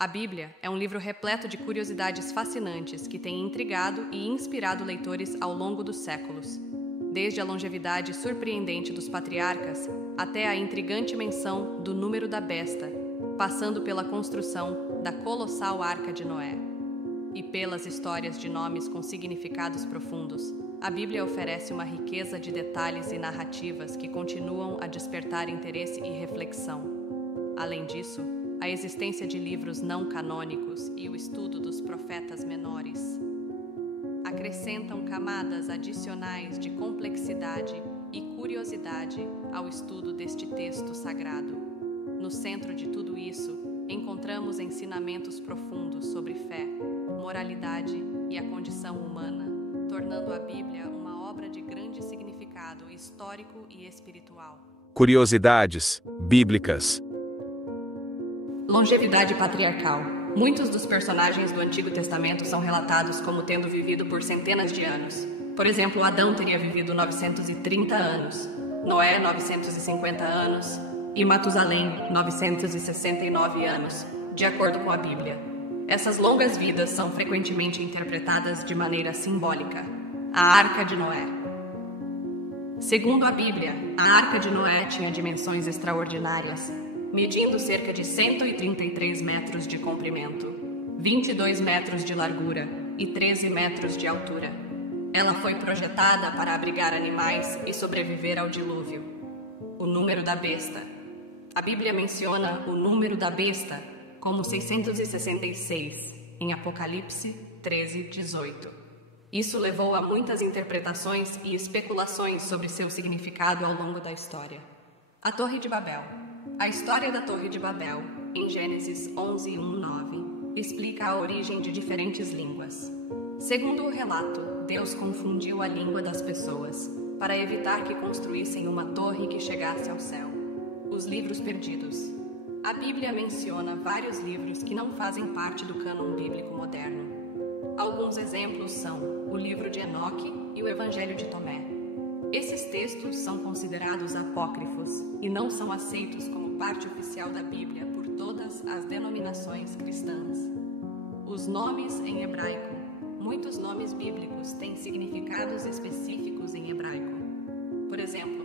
A Bíblia é um livro repleto de curiosidades fascinantes que tem intrigado e inspirado leitores ao longo dos séculos. Desde a longevidade surpreendente dos patriarcas até a intrigante menção do número da besta, passando pela construção da colossal Arca de Noé. E pelas histórias de nomes com significados profundos, a Bíblia oferece uma riqueza de detalhes e narrativas que continuam a despertar interesse e reflexão. Além disso, a existência de livros não canônicos e o estudo dos profetas menores acrescentam camadas adicionais de complexidade e curiosidade ao estudo deste texto sagrado. No centro de tudo isso, encontramos ensinamentos profundos sobre fé, moralidade e a condição humana, tornando a Bíblia uma obra de grande significado histórico e espiritual. Curiosidades bíblicas. Longevidade patriarcal. Muitos dos personagens do Antigo Testamento são relatados como tendo vivido por centenas de anos. Por exemplo, Adão teria vivido 930 anos, Noé 950 anos e Matusalém 969 anos, de acordo com a Bíblia. Essas longas vidas são frequentemente interpretadas de maneira simbólica. A Arca de Noé. Segundo a Bíblia, a Arca de Noé tinha dimensões extraordinárias, medindo cerca de 133 metros de comprimento, 22 metros de largura e 13 metros de altura. Ela foi projetada para abrigar animais e sobreviver ao dilúvio. O número da besta. A Bíblia menciona o número da besta como 666, em Apocalipse 13:18. Isso levou a muitas interpretações e especulações sobre seu significado ao longo da história. A Torre de Babel. A história da Torre de Babel, em Gênesis 11:1-9, explica a origem de diferentes línguas. Segundo o relato, Deus confundiu a língua das pessoas para evitar que construíssem uma torre que chegasse ao céu. Os livros perdidos. A Bíblia menciona vários livros que não fazem parte do cânon bíblico moderno. Alguns exemplos são o livro de Enoque e o Evangelho de Tomé. Esses textos são considerados apócrifos e não são aceitos como parte oficial da Bíblia por todas as denominações cristãs. Os nomes em hebraico. Muitos nomes bíblicos têm significados específicos em hebraico. Por exemplo,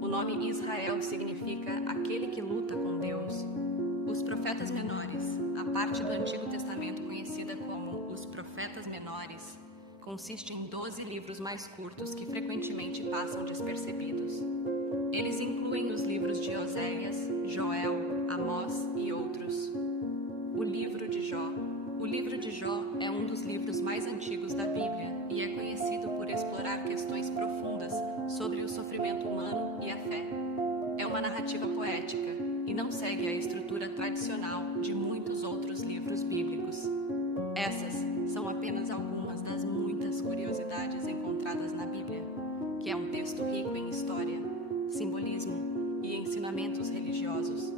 o nome Israel significa aquele que luta com Deus. Os profetas menores, a parte do Antigo Testamento conhecida como os profetas menores, consiste em 12 livros mais curtos que frequentemente passam despercebidos. Eles incluem os livros de Oséias, Joel, Amós e outros. O livro de Jó. O livro de Jó é um dos livros mais antigos da Bíblia e é conhecido por explorar questões profundas sobre o sofrimento humano e a fé. É uma narrativa poética e não segue a estrutura tradicional de muitos outros livros bíblicos. Essas são apenas algumas das muitas curiosidades encontradas na Bíblia, que é um texto rico em história, simbolismo e ensinamentos religiosos.